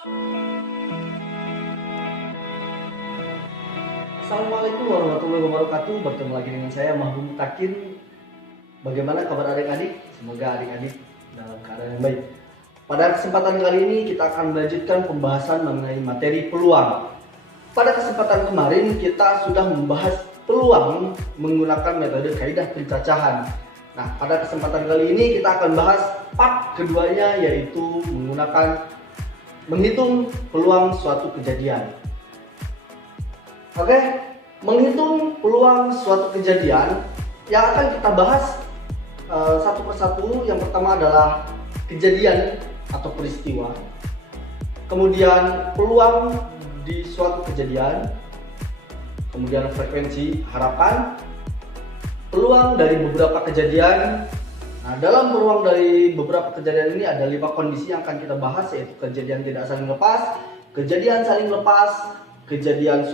Assalamualaikum warahmatullahi wabarakatuh. Bertemu lagi dengan saya Mahbub Takin. Bagaimana kabar adik-adik? Semoga adik-adik dalam keadaan yang baik. Pada kesempatan kali ini kita akan melanjutkan pembahasan mengenai materi peluang. Pada kesempatan kemarin kita sudah membahas peluang menggunakan metode kaidah pencacahan. Nah, pada kesempatan kali ini kita akan bahas part keduanya, yaitu menghitung peluang suatu kejadian. Oke, menghitung peluang suatu kejadian yang akan kita bahas satu persatu. Yang pertama adalah kejadian atau peristiwa, kemudian peluang di suatu kejadian, kemudian frekuensi harapan, peluang dari beberapa kejadian. Nah, dalam peluang dari beberapa kejadian ini ada 5 kondisi yang akan kita bahas, yaitu kejadian tidak saling lepas, kejadian saling lepas, kejadian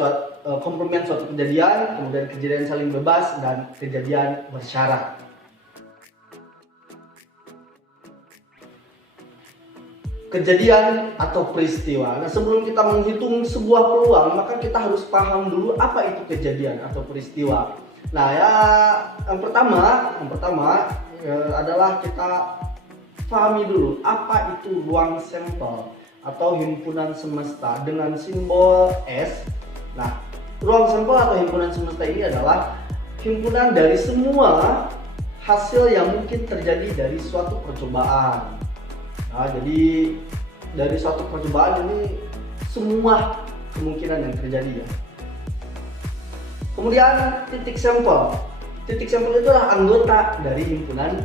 komplement suatu kejadian, kemudian kejadian saling bebas, dan kejadian bersyarat. Kejadian atau peristiwa. Nah, sebelum kita menghitung sebuah peluang, maka kita harus paham dulu apa itu kejadian atau peristiwa. Nah, yang pertama adalah kita pahami dulu apa itu ruang sampel atau himpunan semesta dengan simbol S. Nah, ruang sampel atau himpunan semesta ini adalah himpunan dari semua hasil yang mungkin terjadi dari suatu percobaan. Nah, jadi dari suatu percobaan ini semua kemungkinan yang terjadi ya. Kemudian titik sampel. Titik sampel itu adalah anggota dari himpunan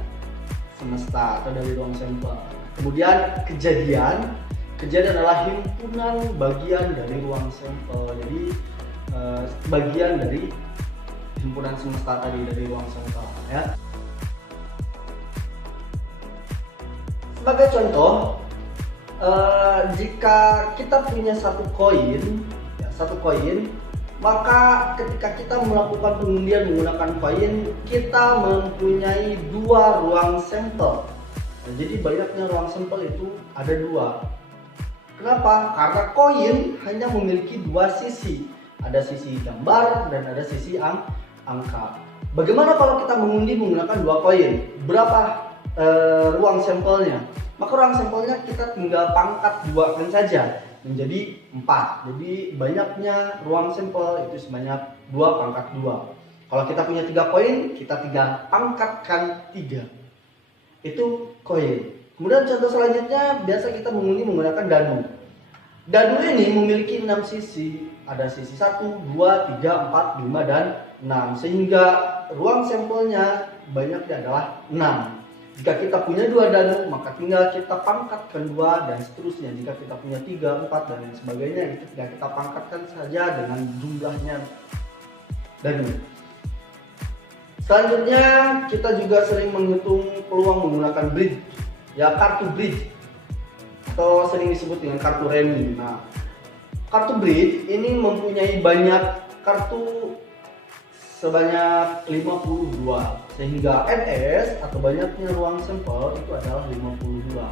semesta atau dari ruang sampel. Kemudian kejadian adalah himpunan bagian dari ruang sampel. Jadi bagian dari himpunan semesta tadi, dari ruang sampel ya. Sebagai contoh, jika kita punya satu koin, maka ketika kita melakukan pengundian menggunakan koin, kita mempunyai 2 ruang sampel. Nah, jadi banyaknya ruang sampel itu ada 2. Kenapa? Karena koin hanya memiliki 2 sisi. Ada sisi gambar dan ada sisi angka. Bagaimana kalau kita mengundi menggunakan 2 koin? Berapa ruang sampelnya? Maka ruang sampelnya kita tinggal pangkat 2-kan saja menjadi 4. Jadi banyaknya ruang sampel itu sebanyak 2 pangkat 2. Kalau kita punya 3 koin, kita tinggal pangkatkan 3. Itu koin. Kemudian contoh selanjutnya, biasa kita mengundi menggunakan dadu. Dadu ini memiliki 6 sisi. Ada sisi 1, 2, 3, 4, 5, dan 6. Sehingga ruang sampelnya banyaknya adalah 6. Jika kita punya 2 dadu, maka tinggal kita pangkatkan 2 dan seterusnya. Jika kita punya 3, 4, dan lain sebagainya, itu tinggal kita pangkatkan saja dengan jumlahnya dadu. Selanjutnya, kita juga sering menghitung peluang menggunakan bridge, ya, kartu bridge, atau sering disebut dengan kartu remi. Nah, kartu bridge ini mempunyai banyak kartu sebanyak 52, sehingga NS atau banyaknya ruang sampel itu adalah 52.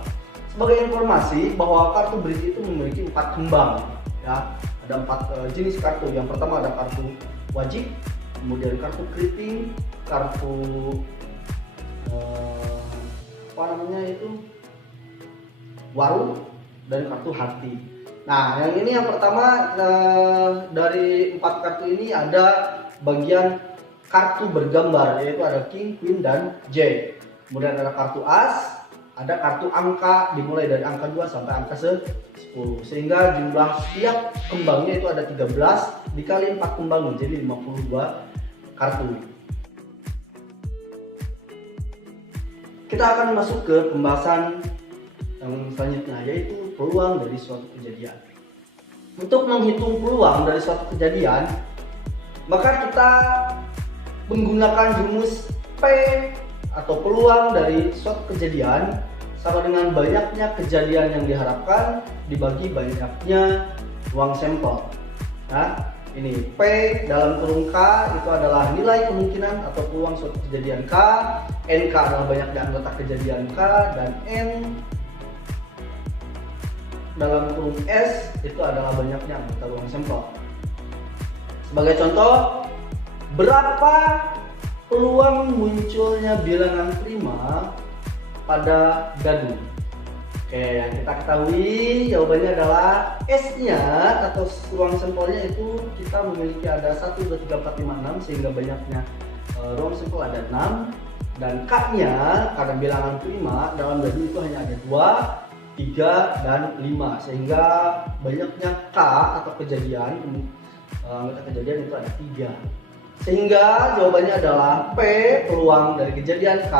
Sebagai informasi bahwa kartu bridge itu memiliki 4 kembang ya. Ada 4 jenis kartu. Yang pertama ada kartu wajib, kemudian kartu keriting, kartu warung, dan kartu hati. Nah, yang pertama dari 4 kartu ini ada bagian kartu bergambar, yaitu ada King, Queen, dan J. Kemudian ada kartu as, ada kartu angka dimulai dari angka 2 sampai angka 10. Sehingga jumlah setiap kembangnya itu ada 13 dikali 4 kembang menjadi 52 kartu. Kita akan masuk ke pembahasan yang selanjutnya, yaitu peluang dari suatu kejadian. Untuk menghitung peluang dari suatu kejadian, maka kita menggunakan rumus P atau peluang dari suatu kejadian sama dengan banyaknya kejadian yang diharapkan dibagi banyaknya ruang sampel. Nah, ini P dalam kurung K itu adalah nilai kemungkinan atau peluang suatu kejadian K, NK adalah banyaknya anggota kejadian K, dan N dalam kurung S itu adalah banyaknya anggota ruang sampel. Sebagai contoh, berapa peluang munculnya bilangan prima pada dadu? Oke, yang kita ketahui jawabannya adalah S-nya atau ruang sampelnya itu kita memiliki ada 1, 2, 3, 4, 5, 6 sehingga banyaknya ruang sampel ada 6, dan K-nya karena bilangan prima dalam dadu itu hanya ada 2, 3, dan 5 sehingga banyaknya K atau kejadian anggota kejadian itu ada 3. Sehingga jawabannya adalah P, peluang dari kejadian K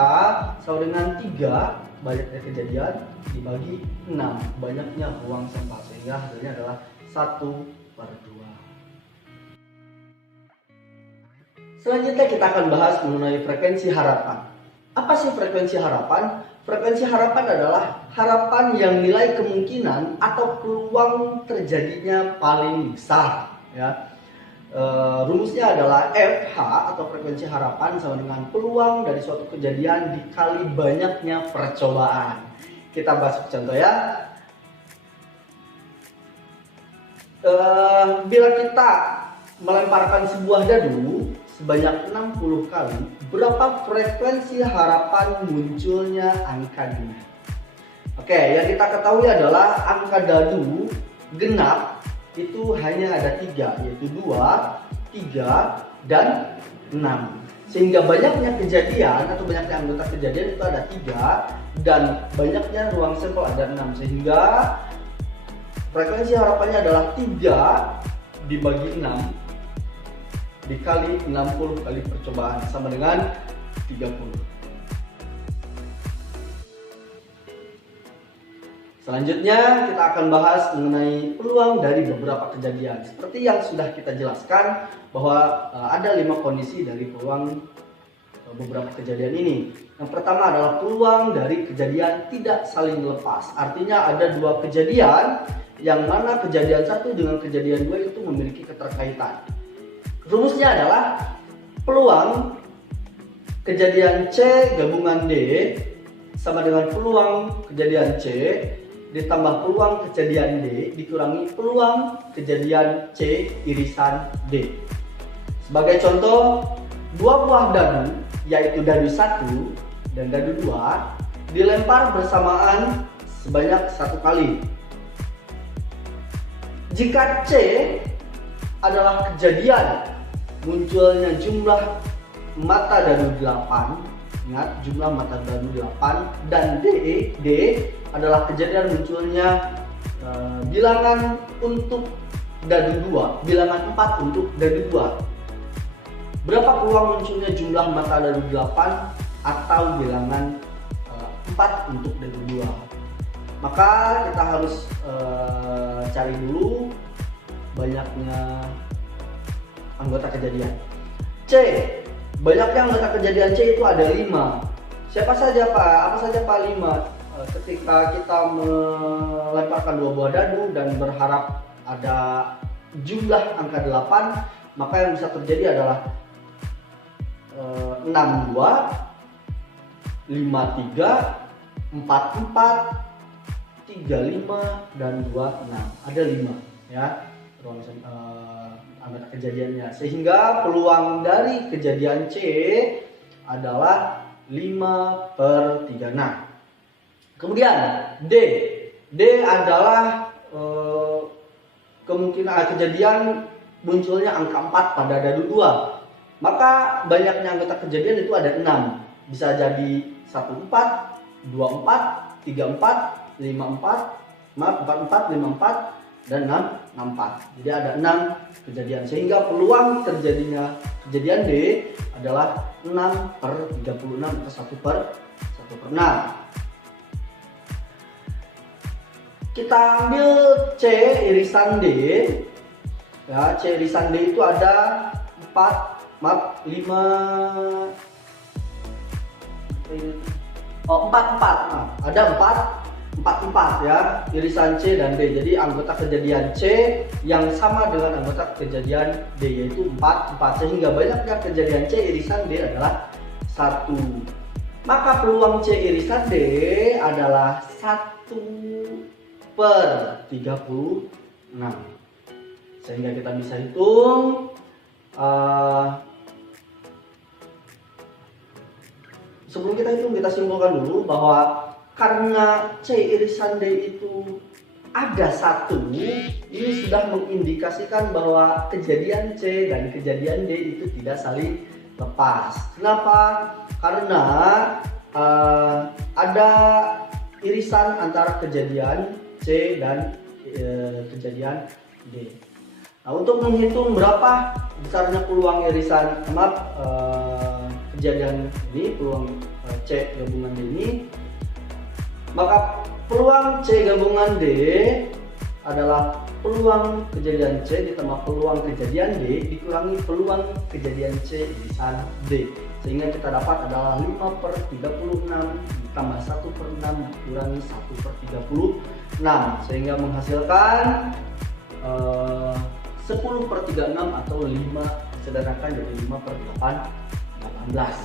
sama dengan 3 banyaknya kejadian dibagi 6 banyaknya ruang sampel, sehingga hasilnya adalah 1/2. Selanjutnya kita akan bahas mengenai frekuensi harapan. Apa sih frekuensi harapan? Frekuensi harapan adalah harapan yang nilai kemungkinan atau peluang terjadinya paling besar, ya. Rumusnya adalah FH atau frekuensi harapan sama dengan peluang dari suatu kejadian dikali banyaknya percobaan. Kita bahas contoh ya. Bila kita melemparkan sebuah dadu sebanyak 60 kali, berapa frekuensi harapan munculnya angka genap? Oke, yang kita ketahui adalah angka dadu genap itu hanya ada 3, yaitu 2, 3, dan 6. Sehingga banyaknya kejadian atau banyaknya anggota kejadian itu ada 3 dan banyaknya ruang sampel ada 6. Sehingga frekuensi harapannya adalah 3 dibagi 6 dikali 60 kali percobaan sama dengan 30. Selanjutnya kita akan bahas mengenai peluang dari beberapa kejadian. Seperti yang sudah kita jelaskan bahwa ada 5 kondisi dari peluang beberapa kejadian ini. Yang pertama adalah peluang dari kejadian tidak saling lepas. Artinya ada 2 kejadian yang mana kejadian 1 dengan kejadian 2 itu memiliki keterkaitan. Rumusnya adalah peluang kejadian C gabungan D sama dengan peluang kejadian C ditambah peluang kejadian D dikurangi peluang kejadian C irisan D. Sebagai contoh, 2 buah dadu yaitu dadu 1 dan dadu 2 dilempar bersamaan sebanyak 1 kali. Jika C adalah kejadian munculnya jumlah mata dadu 8, ingat jumlah mata dadu 8, dan D adalah kejadian munculnya bilangan untuk dadu 2, bilangan 4 untuk dadu 2. Berapa peluang munculnya jumlah mata dadu 8 atau bilangan 4 untuk dadu 2? Maka kita harus cari dulu banyaknya anggota kejadian. C, banyaknya anggota kejadian C itu ada 5. Siapa saja Pak? Apa saja Pak 5? Ketika kita melemparkan 2 buah dadu dan berharap ada jumlah angka 8, maka yang bisa terjadi adalah 6 2, 5 3, 4 4, 3 5, dan 2 6. Ada 5 ya ruang anggota kejadiannya. Sehingga peluang dari kejadian C adalah 5/3. Kemudian D adalah kemungkinan kejadian munculnya angka 4 pada dadu 2. Maka banyaknya anggota kejadian itu ada 6. Bisa jadi 1 4, 2 4, 3 4, 5 4, 4 4, 5 4, dan 6 4. Jadi ada 6 kejadian. Sehingga peluang terjadinya kejadian D adalah 6/36 atau 1/6. Kita ambil C irisan D. Ya, C irisan D itu ada 4 ada 4 ya, irisan C dan D. Jadi anggota kejadian C yang sama dengan anggota kejadian D, yaitu 4 sehingga banyaknya kejadian C irisan D adalah 1. Maka peluang C irisan D adalah 1/4 per 36. Sehingga kita bisa hitung sebelum kita hitung, kita simpulkan dulu bahwa karena C irisan D itu ada 1, ini sudah mengindikasikan bahwa kejadian C dan kejadian D itu tidak saling lepas. Kenapa? Karena ada irisan antara kejadian C dan kejadian D. Nah, untuk menghitung berapa besarnya peluang irisan, kejadian ini, peluang C gabungan D ini, maka peluang C gabungan D adalah peluang kejadian C ditambah peluang kejadian D dikurangi peluang kejadian C irisan D. Sehingga kita dapat adalah 5/36 ditambah 1/6 dikurangi 1/36. Sehingga menghasilkan 10/36 atau 5 disederhanakan jadi 5/18.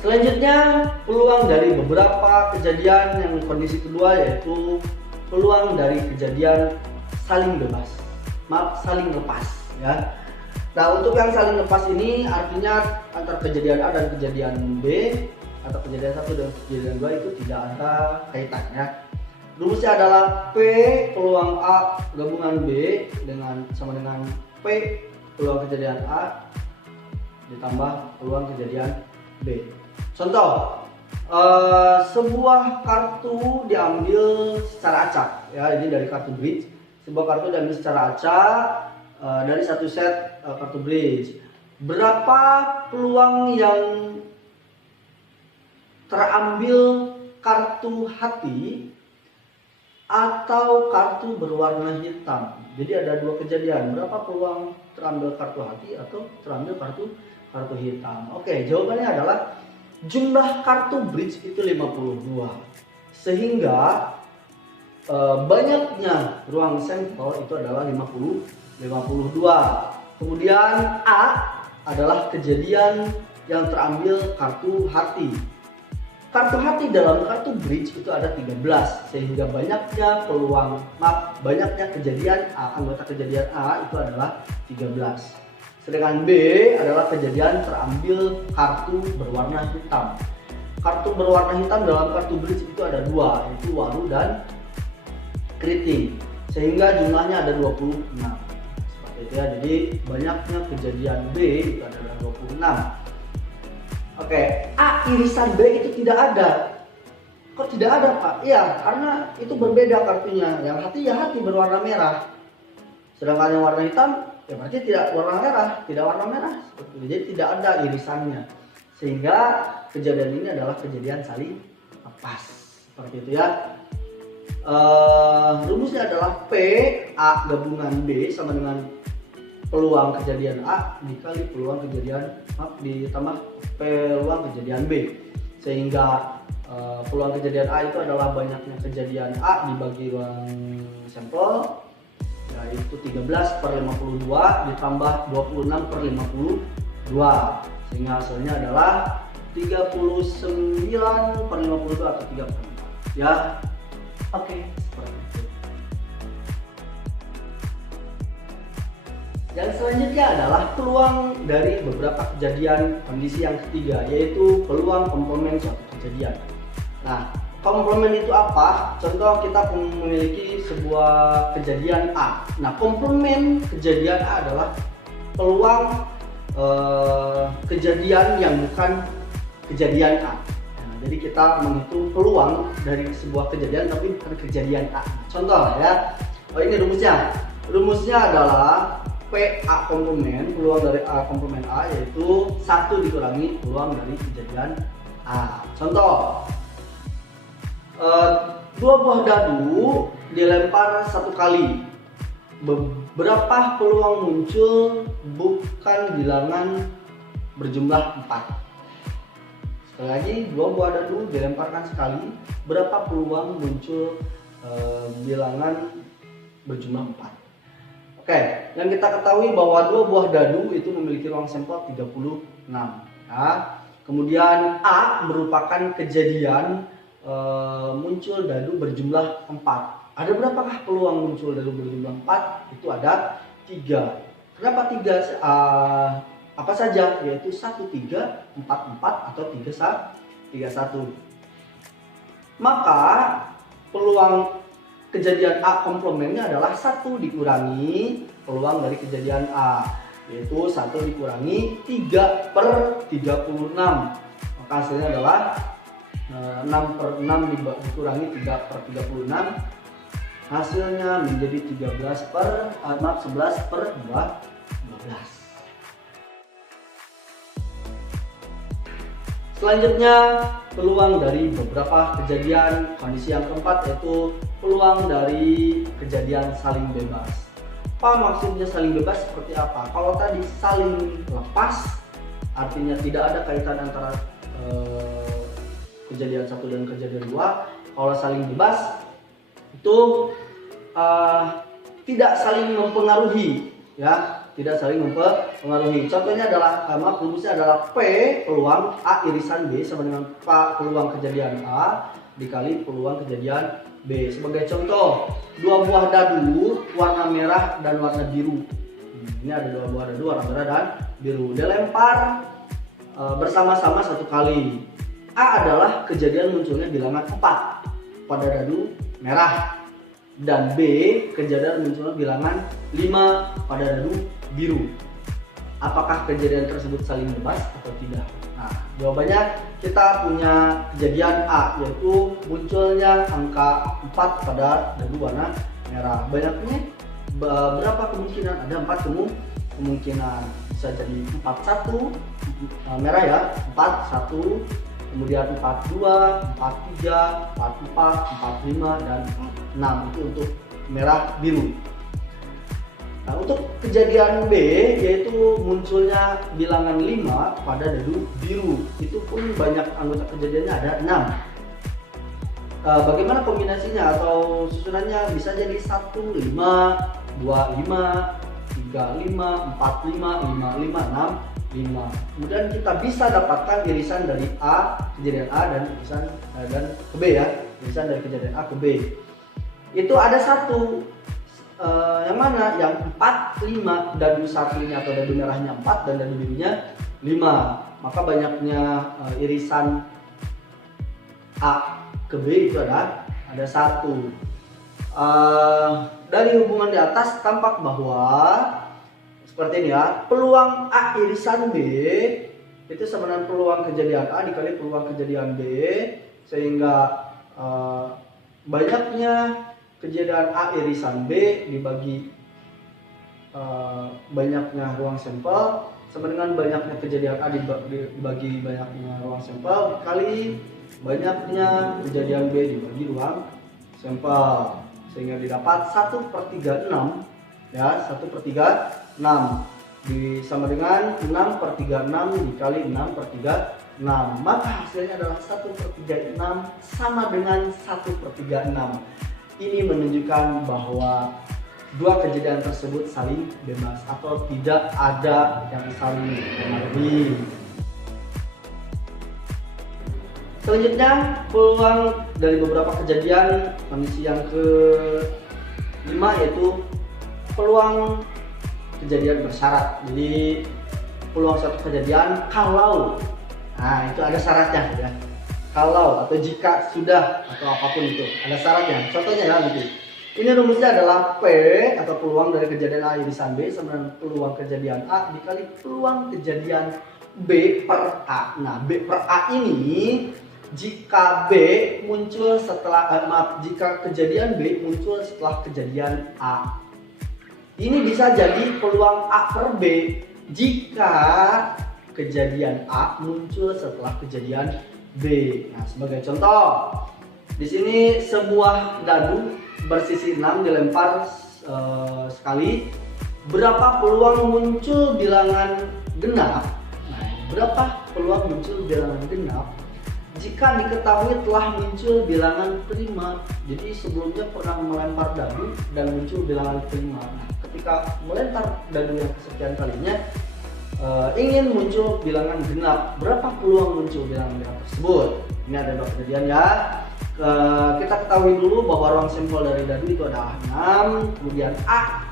Selanjutnya, peluang dari beberapa kejadian yang kondisi kedua yaitu peluang dari kejadian saling lepas ya. Nah, untuk yang saling lepas ini artinya antara kejadian A dan kejadian B atau kejadian 1 dan kejadian 2 itu tidak ada kaitannya. Rumusnya adalah P peluang A gabungan B sama dengan P peluang kejadian A ditambah peluang kejadian B. Contoh, sebuah kartu diambil secara acak ya, ini dari kartu bridge. Sebuah kartu diambil secara acak dari satu set kartu bridge. Berapa peluang yang terambil kartu hati atau kartu berwarna hitam? Jadi ada dua kejadian, berapa peluang terambil kartu hati atau terambil kartu hitam? Oke, jawabannya adalah jumlah kartu bridge itu 52. Sehingga banyaknya ruang sampel itu adalah 52. Kemudian A adalah kejadian yang terambil kartu hati. Kartu hati dalam kartu bridge itu ada 13, sehingga banyaknya kejadian A, anggota kejadian A itu adalah 13. Sedangkan B adalah kejadian terambil kartu berwarna hitam. Kartu berwarna hitam dalam kartu bridge itu ada 2, yaitu waru dan keriting, sehingga jumlahnya ada 26. Seperti itu ya, jadi banyaknya kejadian B itu adalah 26. Oke, A irisan B itu tidak ada. Kok tidak ada, Pak? Iya, karena itu berbeda kartunya. Yang hati ya hati berwarna merah. Sedangkan yang warna hitam ya berarti tidak warna merah. Seperti itu. Jadi tidak ada irisannya. Sehingga kejadian ini adalah kejadian saling lepas. Seperti itu ya. Rumusnya adalah P A gabungan B sama dengan peluang kejadian A dikali peluang kejadian ditambah peluang kejadian B, sehingga peluang kejadian A itu adalah banyaknya kejadian A dibagi ruang sampel, yaitu 13/52 ditambah 26/52, sehingga hasilnya adalah 39/52 atau 3/4 ya. Oke, seperti itu. Yang selanjutnya adalah peluang dari beberapa kejadian kondisi yang ketiga, yaitu peluang komplement suatu kejadian. Nah, komplement itu apa? Contoh, kita memiliki sebuah kejadian A. Nah, komplement kejadian A adalah peluang kejadian yang bukan kejadian A. Nah, jadi kita menghitung peluang dari sebuah kejadian tapi bukan kejadian A. Contoh ya, ini rumusnya. Rumusnya adalah PA komplement, peluang dari A komplement A yaitu 1 dikurangi peluang dari kejadian A. Contoh, 2 buah dadu dilempar 1 kali. Berapa peluang muncul bukan bilangan berjumlah 4? Sekali lagi, 2 buah dadu dilemparkan sekali. Berapa peluang muncul bilangan berjumlah 4? Oke, yang kita ketahui bahwa 2 buah dadu itu memiliki ruang sampel 36. Nah, kemudian A merupakan kejadian muncul dadu berjumlah 4. Ada berapakah peluang muncul dadu berjumlah 4? Itu ada 3. Kenapa 3? Apa saja? Yaitu 1, 3, 4, 4 atau 3, 1. Maka peluang kejadian A komplementnya adalah 1 dikurangi peluang dari kejadian A, yaitu 1 dikurangi 3/36. Maka hasilnya adalah 6/6 dikurangi 3/36. Hasilnya menjadi 11/12. Selanjutnya, peluang dari beberapa kejadian. Kondisi yang keempat yaitu peluang dari kejadian saling bebas. Apa maksudnya saling bebas seperti apa? Kalau tadi saling lepas, artinya tidak ada kaitan antara kejadian 1 dan kejadian 2. Kalau saling bebas itu tidak saling mempengaruhi, ya. Tidak saling mempengaruhi. Contohnya adalah rumusnya adalah P peluang A irisan B sama dengan P peluang kejadian A dikali peluang kejadian B. Sebagai contoh, 2 buah dadu warna merah dan warna biru. Ini ada 2 buah dadu warna merah dan biru. Dilempar bersama-sama 1 kali. A adalah kejadian munculnya bilangan 4 pada dadu merah, dan B kejadian munculnya bilangan 5 pada dadu biru. Apakah kejadian tersebut saling bebas atau tidak? Nah, jawabannya kita punya kejadian A, yaitu munculnya angka 4 pada dadu warna merah. Banyaknya berapa kemungkinan? Ada 4 kemungkinan. Bisa jadi 41 merah ya, 41, kemudian 42, 43, 44, 45 dan 46. Itu untuk merah biru. Nah, untuk kejadian B, yaitu munculnya bilangan 5 pada dadu biru, itu pun banyak anggota kejadiannya, ada 6. Bagaimana kombinasinya atau susunannya? Bisa jadi 1, 5, 2, 5, 3, 5, 4, 5, 5, 5, 6, 5. Kemudian kita bisa dapatkan irisan dari A, kejadian A, dan irisan dan ke B ya. Irisan dari kejadian A ke B. Itu ada 1. Yang mana? Yang 4, 5. Dadu 1 ini atau dadu merahnya 4 dan dadu birunya 5. Maka banyaknya irisan A ke B itu ada 1. Dari hubungan di atas tampak bahwa seperti ini ya, peluang A irisan B itu sama dengan peluang kejadian A dikali peluang kejadian B, sehingga banyaknya kejadian A irisan B dibagi banyaknya ruang sampel sama dengan banyaknya kejadian A dibagi banyaknya ruang sampel dikali banyaknya kejadian B dibagi ruang sampel, sehingga didapat 1/36 ya, 1/36 sama dengan 6/36 dikali 6/36. Maka hasilnya adalah 1/36 sama dengan 1/36. Ini menunjukkan bahwa dua kejadian tersebut saling bebas atau tidak ada yang saling mempengaruhi. Selanjutnya, peluang dari beberapa kejadian, kondisi yang ke-5 yaitu peluang kejadian bersyarat. Jadi peluang suatu kejadian kalau, nah itu ada syaratnya ya. Kalau atau jika sudah atau apapun itu ada syaratnya. Contohnya ya nanti. Ini rumusnya adalah P atau peluang dari kejadian A irisan B sama dengan peluang kejadian A dikali peluang kejadian B per A. Nah, B per A ini jika B muncul setelah jika kejadian B muncul setelah kejadian A. Ini bisa jadi peluang A per B jika kejadian A muncul setelah kejadian B. Nah, sebagai contoh, di sini sebuah dadu bersisi 6 dilempar sekali. Berapa peluang muncul bilangan genap? Nah, berapa peluang muncul bilangan genap jika diketahui telah muncul bilangan prima? Jadi sebelumnya pernah melempar dadu dan muncul bilangan prima. Nah, ketika melempar dadu yang kesekian kalinya, ingin muncul bilangan genap, berapa peluang muncul bilangan genap tersebut? Ini ada dua kejadian ya. Kita ketahui dulu bahwa ruang sampel dari dadu itu adalah 6. Kemudian A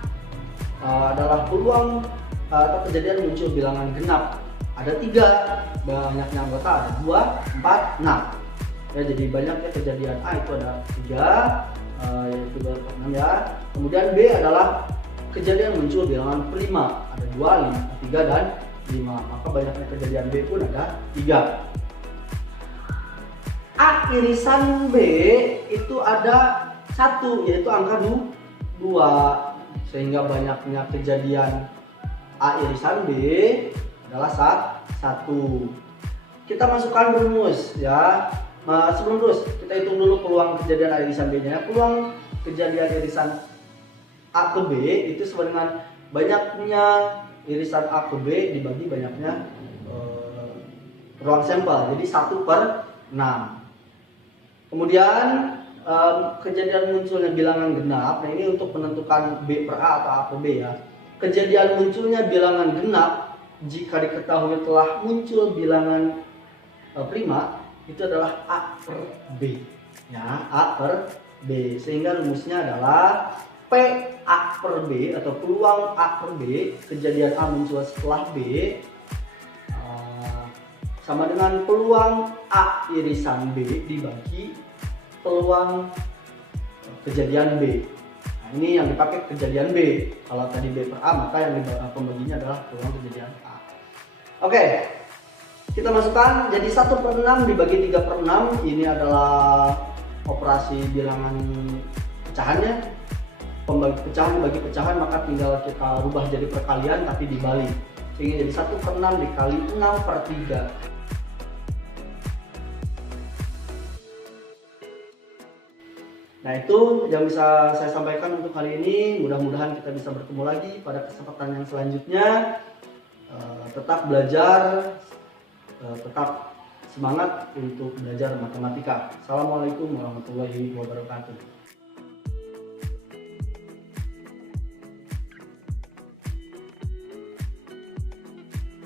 adalah peluang atau kejadian muncul bilangan genap. Ada 3, banyaknya anggota ada 2, 4, 6. Ya, jadi banyaknya kejadian A itu ada 3, yaitu 2, 6 ya. Kemudian B adalah kejadian muncul bilangan prima, ada 2, 3 dan 5. Maka banyaknya kejadian B pun ada 3. A irisan B itu ada 1, yaitu angka 2, sehingga banyaknya kejadian A irisan B adalah 1. Kita masukkan rumus ya. Sebelum terus kita hitung dulu peluang kejadian A irisan B nya. Peluang kejadian irisan A ke B itu sama dengan banyaknya irisan A ke B dibagi banyaknya ruang sampel, jadi 1/6. Kemudian kejadian munculnya bilangan genap. Nah, ini untuk menentukan B per A atau A per B ya. Kejadian munculnya bilangan genap jika diketahui telah muncul bilangan prima itu adalah A per B ya, A per B. Sehingga rumusnya adalah P A per B atau peluang A per B, kejadian A muncul setelah B, sama dengan peluang A irisan B dibagi peluang kejadian B. Nah, ini yang dipakai kejadian B. Kalau tadi B per A, maka yang pembaginya adalah peluang kejadian A. Oke, kita masukkan jadi 1/6 dibagi 3/6. Ini adalah operasi bilangan pecahannya. Pecahan dibagi pecahan, maka tinggal kita rubah jadi perkalian tapi dibalik, sehingga jadi 1/6 dikali 6/3. Nah, itu yang bisa saya sampaikan untuk kali ini. Mudah-mudahan kita bisa bertemu lagi pada kesempatan yang selanjutnya. Tetap belajar, tetap semangat untuk belajar matematika. Assalamualaikum warahmatullahi wabarakatuh.